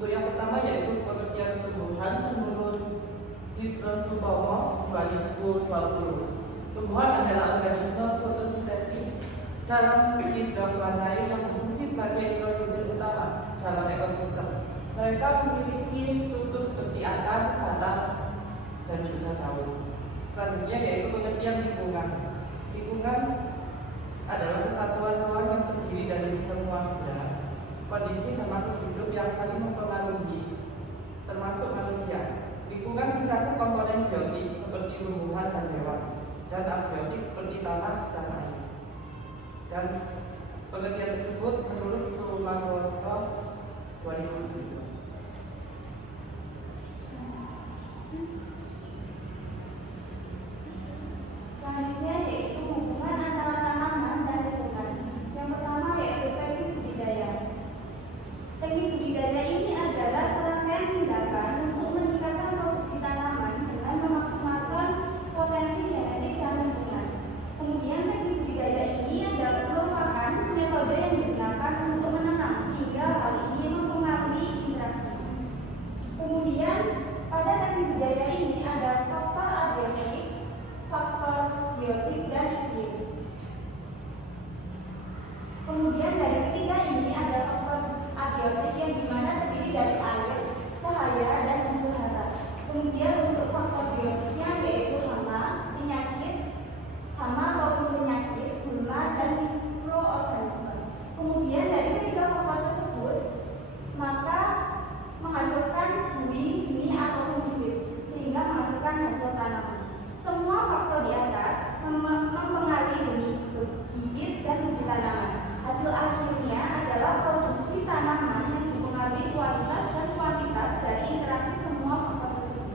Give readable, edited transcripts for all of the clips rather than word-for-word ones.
Untuk yang pertama yaitu pengertian tumbuhan menurut Citra Supomo 2020. Tumbuhan adalah organisme fotosintetik dalam hidup plantae yang berfungsi sebagai produsen utama dalam ekosistem. Mereka memiliki struktur seperti akar, batang, dan juga daun. Selanjutnya yaitu pengertian lingkungan. Lingkungan adalah kesatuan ruang yang terdiri dari semua benda, kondisi dan makhluk hidup yang saling mempengaruhi, termasuk manusia. Lingkungan mencakup komponen biotik seperti tumbuhan dan hewan, dan abiotik seperti tanah dan air. Dan pengertian tersebut menurut Sumanto 2017. Selanjutnya yaitu hubungan antara tanaman dan lingkungan. Yang pertama yaitu teknik budidaya. Teknik budidaya ini adalah serangkaian tindakan untuk meningkatkan produksi tanaman dengan memaksimalkan potensi genetik dan lingkungan. Kemudian teknik budidaya ini adalah merupakan metode yang digunakan untuk menanam sehingga hal ini mempengaruhi interaksi. Kemudian pada teknik budidaya ini ada faktor abiotik, faktor biotik dan iklim. Kemudian dari ketiga ini ada faktor abiotik yang dimana terdiri dari air, cahaya, dan unsur hara. Kemudian untuk faktor biotiknya yaitu hama, penyakit, hama ataupun penyakit, gula, dan mikroorganisme. Kemudian dari ketiga faktor tersebut maka menghasilkan benih ataupun bibit sehingga menghasilkan hasil tanaman. Semua faktor di atas mempengaruhi benih, bibit, dan biji tanaman. Hasil akhirnya adalah produksi tanaman yang dipengaruhi kualitas dan kuantitas dari interaksi semua faktor tersebut.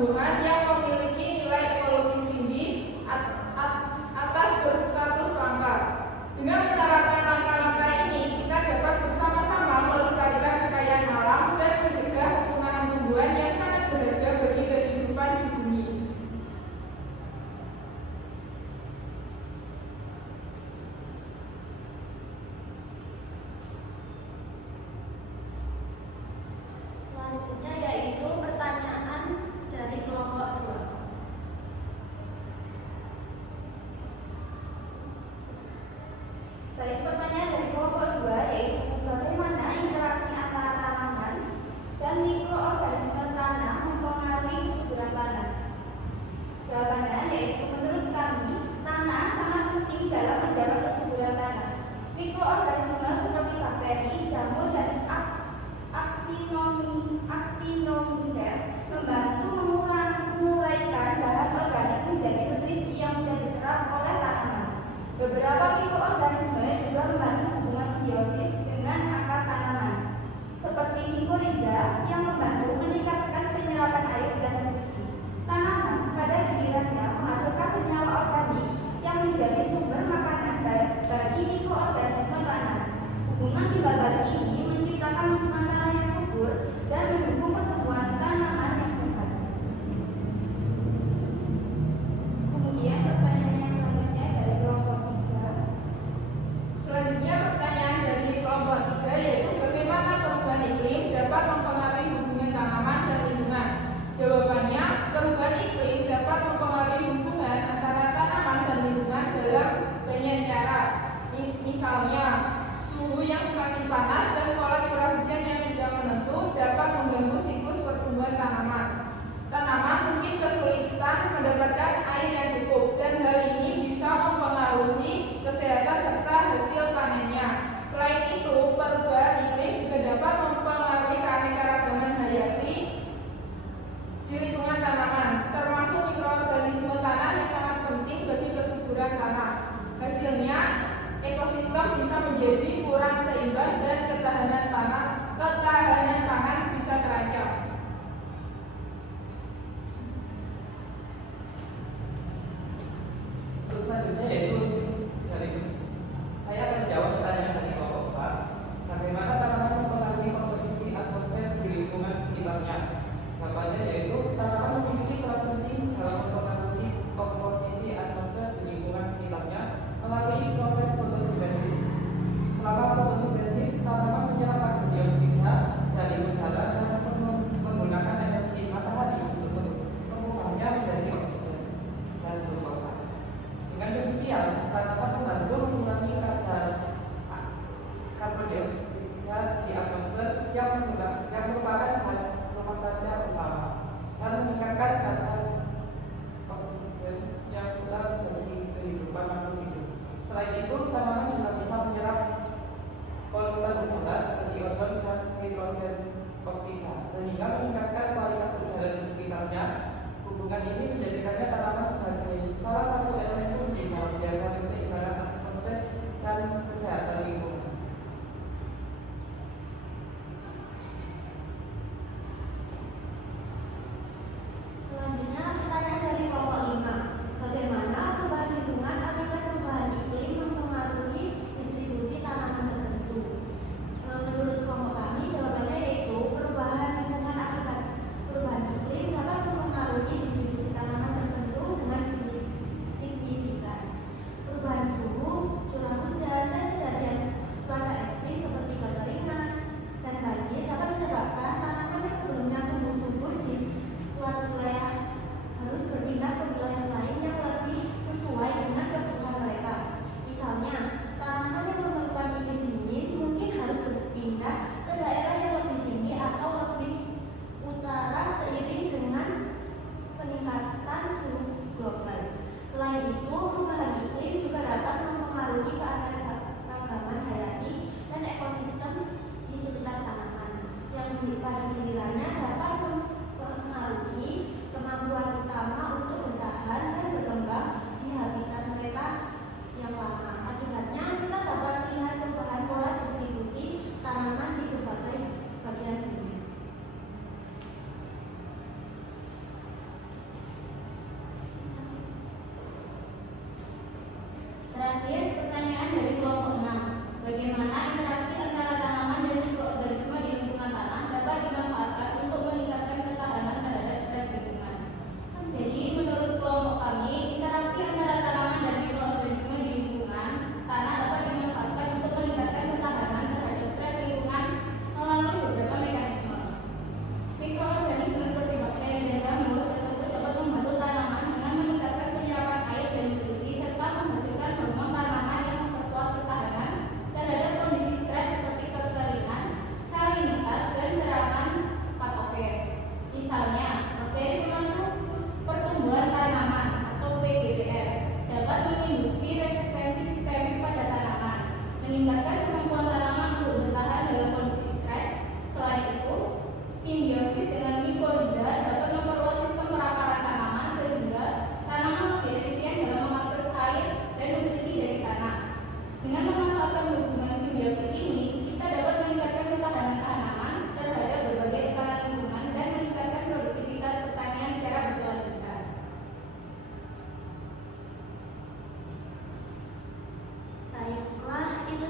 tumbuhan yang memiliki nilai ekologis tinggi atas berstatus langka. Dengan menerapkan langkah-langkah ini, kita dapat bersama-sama melestarikan kekayaan alam dan mencegah kepunahan tumbuhan yang sangat berharga bagi kehidupan di bumi. Selanjutnya yaitu pertanyaan dari kelompok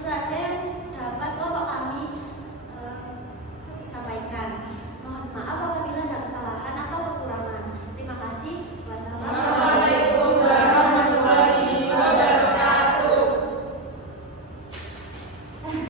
saja yang